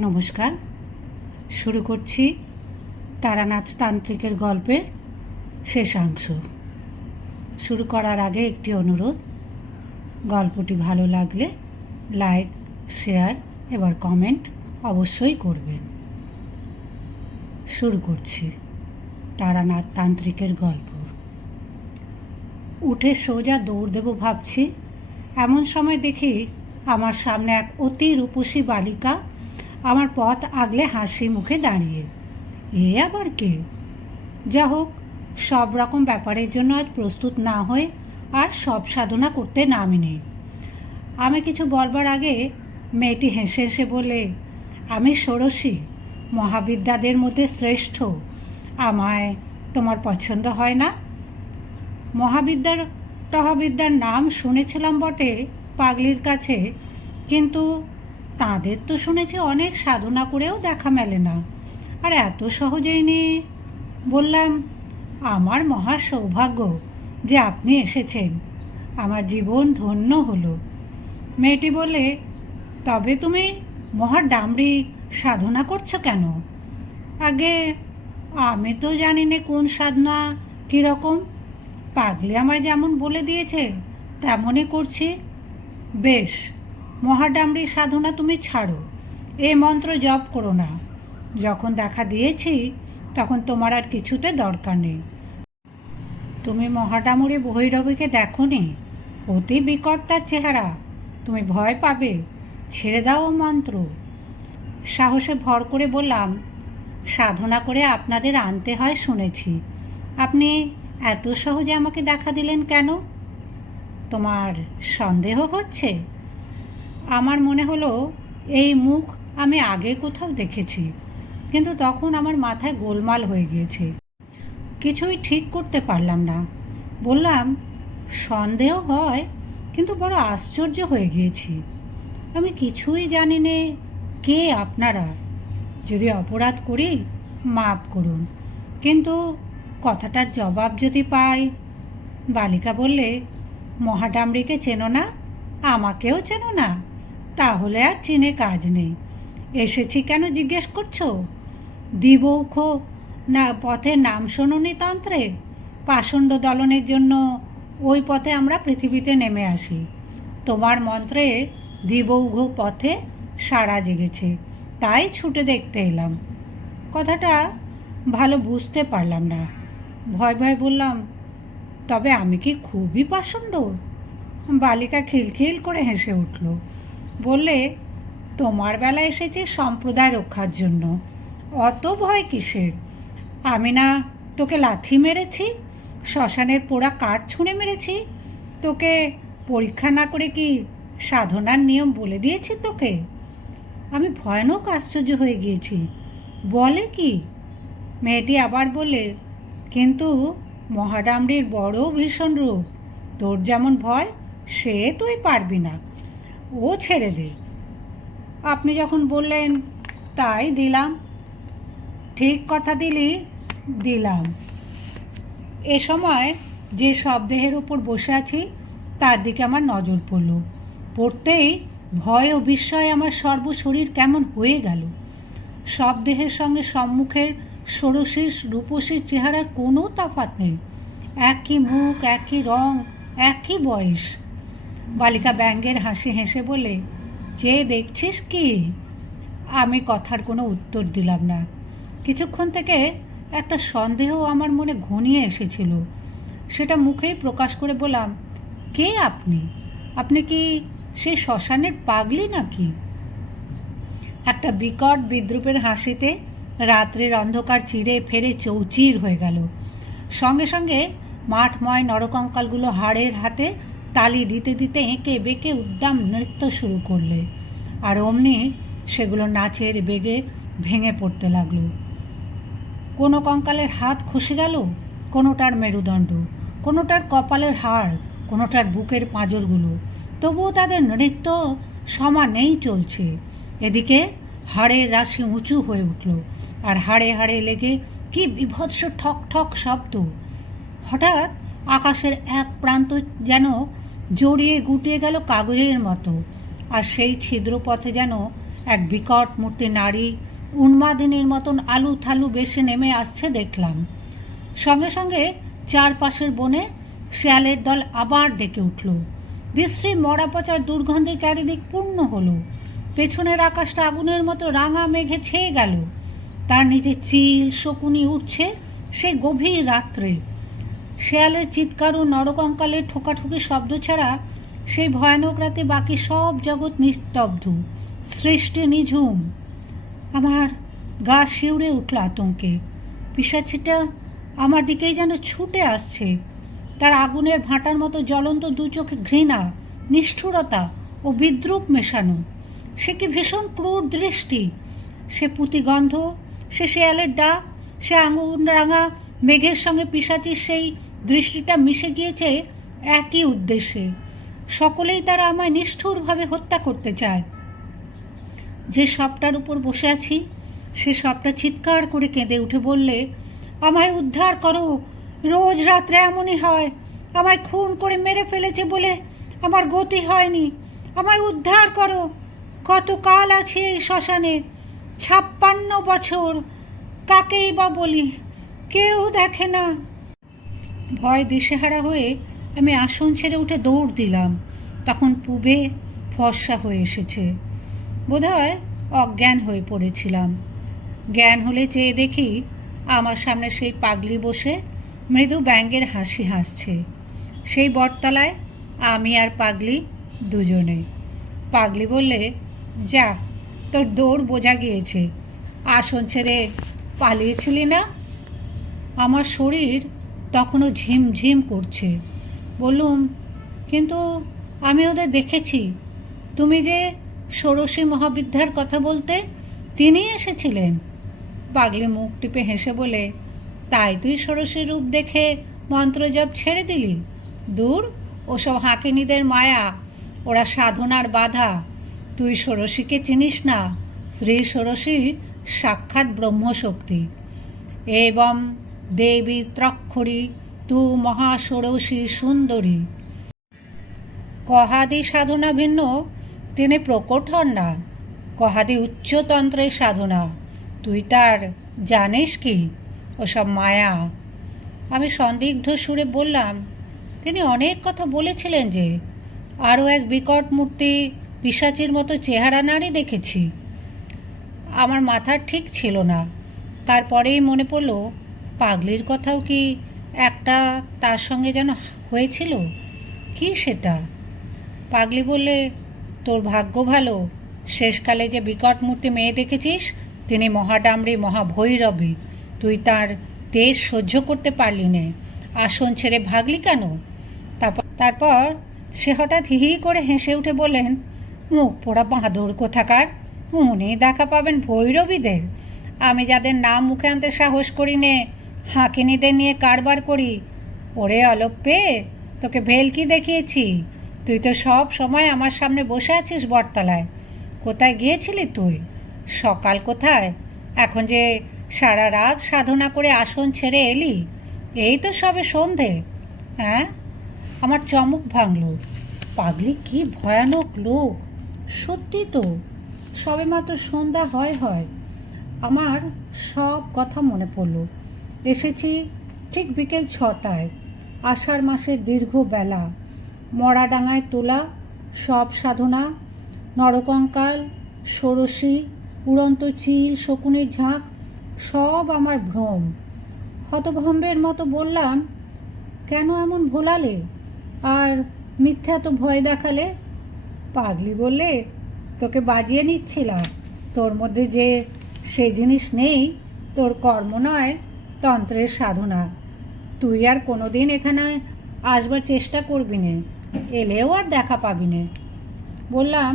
নমস্কার। শুরু করছি তারানাথ তান্ত্রিকের গল্পের শেষাংশ। শুরু করার আগে একটি অনুরোধ, গল্পটি ভালো লাগলে লাইক, শেয়ার এবার কমেন্ট অবশ্যই করবেন। শুরু করছি তারানাথ তান্ত্রিকের গল্প। উঠে সোজা দৌড় দেব ভাবছি, এমন সময় দেখি আমার সামনে এক অতি রূপসী বালিকা আমার পথ আগলে হাসি মুখে দাঁড়িয়ে। এ আবার কে? যা হোক, সব রকম ব্যাপারের জন্য আজ প্রস্তুত না হয়ে আর সব সাধনা করতে নামিনি। আমি কিছু বলবার আগে মেয়েটি হেসে হেসে বলে, আমি ষোড়শী, মহাবিদ্যাদের মধ্যে শ্রেষ্ঠ। আমায় তোমার পছন্দ হয় না? মহাবিদ্যার নাম শুনেছিলাম বটে পাগলির কাছে, কিন্তু তাদের তো শুনেছি অনেক সাধনা করেও দেখা মেলে না, আর এত সহজেই নেই। বললাম, আমার মহা সৌভাগ্য যে আপনি এসেছেন, আমার জীবন ধন্য হলো। মেয়েটি বলে, তবে তুমি মহাডামরি সাধনা করছো কেন? আগে আমি তো জানি না কোন সাধনা কীরকম, পাগলি আমায় যেমন বলে দিয়েছে তেমনই করছি। বেশ, মহাডামরি সাধনা তুমি ছাড়ো, এ মন্ত্র জপ করো না। যখন দেখা দিয়েছি তখন তোমার আর কিছুতে দরকার নেই। তুমি মহাডামরি ভৈরবীকে দেখো নি? অতি বিকট তার চেহারা, তুমি ভয় পাবে। ছেড়ে দাও মন্ত্র। সাহসে ভর করে বললাম, সাধনা করে আপনাদের আনতে হয় শুনেছি, আপনি এত সহজে আমাকে দেখা দিলেন কেন? তোমার সন্দেহ হচ্ছে? আমার মনে হলো এই মুখ আমি আগে কোথাও দেখেছি, কিন্তু তখন আমার মাথায় গোলমাল হয়ে গিয়েছে, কিছুই ঠিক করতে পারলাম না। বললাম, সন্দেহ হয়, কিন্তু বড় আশ্চর্য হয়ে গিয়েছি। আমি কিছুই জানি নে কে আপনারা। যদি অপরাধ করি মাপ করুন, কিন্তু কথাটার জবাব যদি পাই। বালিকা বললে, মহাডামরিকে চেনো না? আমাকেও চেনো না? তাহলে আর চিনে কাজ নেই। এসেছি কেন জিজ্ঞেস করছো? দ্বিবৌখ না পথের নাম শোনোনি তন্ত্রে? পাষণ্ড দলনের জন্য ওই পথে আমরা পৃথিবীতে নেমে আসি। তোমার মন্ত্রে দ্বিবৌঘ পথে সাড়া জেগেছে, তাই ছুটে দেখতে এলাম। কথাটা ভালো বুঝতে পারলাম না। ভয় ভয় বললাম, তবে আমি কি খুবই পাষণ্ড? বালিকা খিলখিল করে হেসে উঠল। বললে, তোমার বেলা এসেছে সম্প্রদায় রক্ষার জন্য, অত ভয় কিসের? আমি না তোকে লাথি মেরেছি, শ্মশানের পোড়া কাঠ ছুঁড়ে মেরেছি? তোকে পরীক্ষা না করে কি সাধনার নিয়ম বলে দিয়েছি তোকে? আমি ভয়ানক আশ্চর্য হয়ে গিয়েছি। বলে কি? মেয়েটি আবার বলে, কিন্তু মহাডামরির বড় ভীষণ রূপ, তোর যেমন ভয় সে তুই পারবি না, ও ছেড়ে দে। আপনি যখন বললেন তাই দিলাম। ঠিক কথা দিলাম। এ সময় যে শবদেহের উপর বসে আছি তার দিকে আমার নজর পড়ল। পড়তেই ভয় ও বিস্ময়ে আমার সর্বশরীর কেমন হয়ে গেল। শবদেহের সঙ্গে সম্মুখের ষোড়শীর রূপসীর চেহারার কোনো তফাৎ নেই, একই মুখ, একই রং, একই বয়স। বালিকা ব্যঙ্গের হাসি হেসে বলে, যে দেখছিস কি? আমি কথার কোনো উত্তর দিলাম না। কিছুক্ষণ থেকে একটা সন্দেহ আমার মনে ঘনিয়ে এসেছিল, সেটা মুখেই প্রকাশ করে বললাম, কে আপনি? আপনি কি সেই শ্মশানের পাগলি নাকি? একটা বিকট বিদ্রুপের হাসিতে রাত্রির অন্ধকার চিরে ফেরে চৌচির হয়ে গেল। সঙ্গে সঙ্গে মাঠময় নরকঙ্কালগুলো হাড়ের হাতে তালি দিতে দিতে এঁকে বেঁকে উদ্দাম নৃত্য শুরু করলে, আর অমনি সেগুলো নাচের বেগে ভেঙে পড়তে লাগলো। কোনো কঙ্কালের হাত খসে গেল, কোনোটার মেরুদণ্ড, কোনোটার কপালের হাড়, কোনোটার বুকের পাঁজরগুলো। তবুও তাদের নৃত্য সমানেই চলছে। এদিকে হাড়ের রাশি উঁচু হয়ে উঠল, আর হাড়ে হাড়ে লেগে কি বিভৎস ঠক ঠক শব্দ। হঠাৎ আকাশের এক প্রান্ত যেন জড়িয়ে গুটিয়ে গেল কাগজের মতো, আর সেই ছিদ্রপথে যেন এক বিকট মূর্তি নারী উন্মাদিনীর মতন আলু থালু বেশে নেমে আসছে দেখলাম। সঙ্গে সঙ্গে চারপাশের বনে শেয়ালের দল আবার ডেকে উঠল। বিশ্রী মরা পচার দুর্গন্ধে চারিদিক পূর্ণ হলো। পেছনের আকাশটা আগুনের মতো রাঙা মেঘে ছেয়ে গেল। তার নিচে চিল শকুনি উঠছে সে গভীর রাত্রে। শেয়ালের চিৎকার ও নরকঙ্কালের ঠোকাঠুকি শব্দ ছাড়া সেই ভয়ানক রাতে বাকি সব জগৎ নিস্তব্ধ, সৃষ্টি নিঝুম। আমার গা শিউরে উঠল আতঙ্কে। পিশাচিটা আমার দিকেই যেন ছুটে আসছে। তার আগুনের ভাঁটার মতো জ্বলন্ত দু চোখে ঘৃণা, নিষ্ঠুরতা ও বিদ্রূপ মেশানো। সে কি ভীষণ ক্রূর দৃষ্টি! সে পুঁতিগন্ধ, সে শেয়ালের ডাক, সে আঙুন রাঙা মেঘের সঙ্গে পিশাচির সেই দৃষ্টিটা মিশে গিয়েছে একই উদ্দেশ্যে। সকলেই তারা আমায় নিষ্ঠুরভাবে হত্যা করতে চায়। যে সবটার উপর বসে আছি সে সবটা চিৎকার করে কেঁদে উঠে বললে, আমায় উদ্ধার করো, রোজ রাত্রে এমনই হয়। আমায় খুন করে মেরে ফেলেছে বলে আমার গতি হয়নি, আমায় উদ্ধার করো। কতকাল আছি এই শ্মশানে, 56 বছর, কাকেই বা বলি, কেউ দেখে না। ভয় দিশেহারা হয়ে আমি আসন ছেড়ে উঠে দৌড় দিলাম। তখন পূবে ফর্সা হয়ে এসেছে। বোধহয় অজ্ঞান হয়ে পড়েছিলাম। জ্ঞান হলে চেয়ে দেখি আমার সামনে সেই পাগলি বসে মৃদু ব্যঙ্গের হাসি হাসছে। সেই বটতলায় আমি আর পাগলি দুজনে। পাগলি বললে, যা, তোর দৌড় বোঝা গিয়েছে, আসন ছেড়ে পালিয়েছিলি না? আমার শরীর তখনও ঝিমঝিম করছে। বললুম, কিন্তু আমি ওদের দেখেছি। তুমি যে ষোড়শী মহাবিদ্যার কথা বলতে, তিনিই এসেছিলেন। পাগলি মুখ টিপে হেসে বলে, তাই তুই ষোড়শী রূপ দেখে মন্ত্রজপ ছেড়ে দিলি? দূর, ওসব হাঁকিনীদের মায়া, ওরা সাধনার বাধা। তুই ষোড়শীকে চিনিস না। শ্রী ষোড়শী সাক্ষাৎ ব্রহ্মশক্তি। এবং দেবী ত্রক্ষরী তু মহাষোড়শী সুন্দরী। কহাদি সাধনা ভিন্ন, তিনি প্রকট হন না। কহাদি উচ্চতন্ত্রের সাধনা। তুই তার জানিস কি? ওসব মায়া। আমি সন্দিগ্ধ সুরে বললাম, তিনি অনেক কথা বলেছিলেন যে। আরও এক বিকট মূর্তি পিশাচির মতো চেহারা নারী দেখেছি। আমার মাথার ঠিক ছিল না। তারপরেই মনে পড়ল, পাগলির কথাও কি একটা তার সঙ্গে যেন হয়েছিল। কি সেটা? পাগলি বললে, তোর ভাগ্য ভালো, শেষকালে যে বিকট মূর্তি মেয়ে দেখেছিস তিনি মহাডামরি মহাভৈরবী। তুই তার তেজ সহ্য করতে পারলি নে, আসন ছেড়ে ভাগলি কেন? তারপর সে হঠাৎ হি হি করে হেসে উঠে বললেন, মুখ পোড়া বাঁদর কোথাকার, উনি দেখা পাবেন ভৈরবীদের। আমি যাদের নাম মুখে আনতে সাহস করি নে, হাঁকিনীদের নিয়ে কারবার করি। ওরে অলপ্পে, তোকে ভেলকি দেখিয়েছি। তুই তো সব সময় আমার সামনে বসে আছিস বটতলায়। কোথায় গিয়েছিলি তুই? সকাল কোথায়? এখন যে সারা রাত সাধনা করে আসন ছেড়ে এলি, এই তো সবে সন্ধে। হ্যাঁ? আমার চমক ভাঙল। পাগলি কি ভয়ানক লোক! সত্যি তো, সবে মাত্র সন্ধ্যা হয়। আমার সব কথা মনে পড়ল। এসেছি ঠিক বিকেল 6টায়। আষাঢ় মাসের দীর্ঘ বেলা। মরাডাঙায় তোলা সব সাধনা, নরকঙ্কাল, ষোড়শী, উড়ন্ত চিল, শকুনের ঝাঁক, সব আমার ভ্রম। হতভম্বের মতো বললাম, কেন এমন ভোলালে আর মিথ্যা তো ভয় দেখালে? পাগলি বললে, তোকে বাজিয়ে নিচ্ছিলাম। তোর মধ্যে যে সে জিনিস নেই, তোর কর্ম নয়, তন্ত্রের সাধনা। তুই আর কোনো দিন এখানে আসবার চেষ্টা করবি নে, এলেও আর দেখা পাবি নে। বললাম,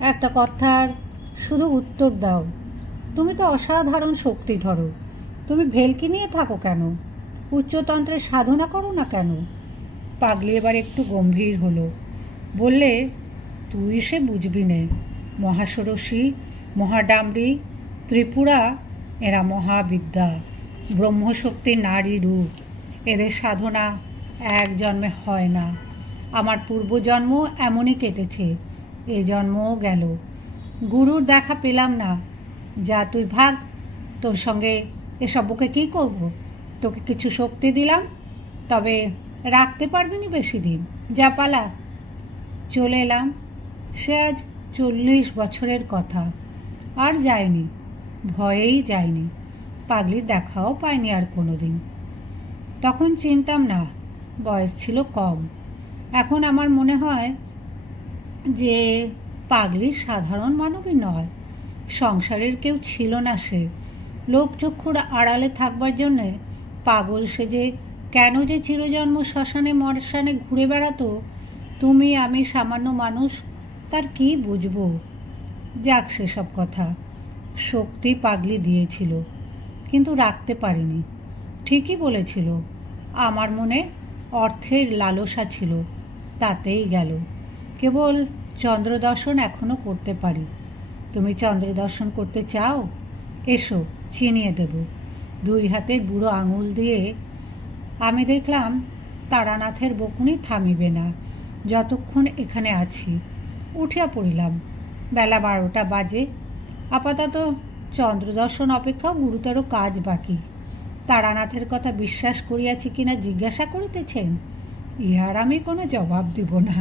একটা কথার শুধু উত্তর দাও। তুমি তো অসাধারণ শক্তি ধরো, তুমি ভেলকি নিয়ে থাকো কেন? উচ্চতন্ত্রের সাধনা করো না কেন? পাগলি এবার একটু গম্ভীর হলো। বললে, তুই সে বুঝবি নে। মহাষোড়শী, মহাডামরি, ত্রিপুরা, এরা মহাবিদ্যা, ব্রহ্মশক্তির নারী রূপ। এদের সাধনা এক জন্মে হয় না। আমার পূর্বজন্ম এমনই কেটেছে, এ জন্মও গেল। গুরুর দেখা পেলাম না। যা তুই ভাগ, তোর সঙ্গে এসব বুকে কী করব? তোকে কিছু শক্তি দিলাম, তবে রাখতে পারবি নি বেশি দিন। যা পালা। চলে এলাম। সে আজ 40 বছরের কথা। আর যায়নি, ভয়েই যায়নি। পাগলির দেখাও পায়নি আর কোনো দিন। তখন চিনতাম না, বয়স ছিল কম। এখন আমার মনে হয় যে পাগলি সাধারণ মানবই নয়, সংসারের কেউ ছিল না সে। লোকচক্ষুর আড়ালে থাকবার জন্যে পাগল সেজে কেন যে চিরজন্ম শ্মশানে মশানে ঘুরে বেড়াতো, তুমি আমি সামান্য মানুষ তার কি বুঝবো। যাক সেসব কথা। শক্তি পাগলি দিয়েছিল, কিন্তু রাখতে পারিনি। ঠিকই বলেছিল, আমার মনে অর্থের লালসা ছিল, তাতেই গেল। কেবল চন্দ্রদর্শন এখনো করতে পারি। তুমি চন্দ্রদর্শন করতে চাও? এসো, চিনিয়ে দেব। 2 হাতের বুড়ো আঙুল দিয়ে। আমি দেখলাম তারানাথের বকুনি থামিবে না যতক্ষণ এখানে আছি। উঠিয়া পড়িলাম। বেলা 12টা বাজে। আপাতত চন্দ্রদর্শন অপেক্ষাও গুরুতর কাজ বাকি। তারানাথের কথা বিশ্বাস করিয়াছি কিনা জিজ্ঞাসা করিতেছেন, ইহার আমি কোনো জবাব দিব না।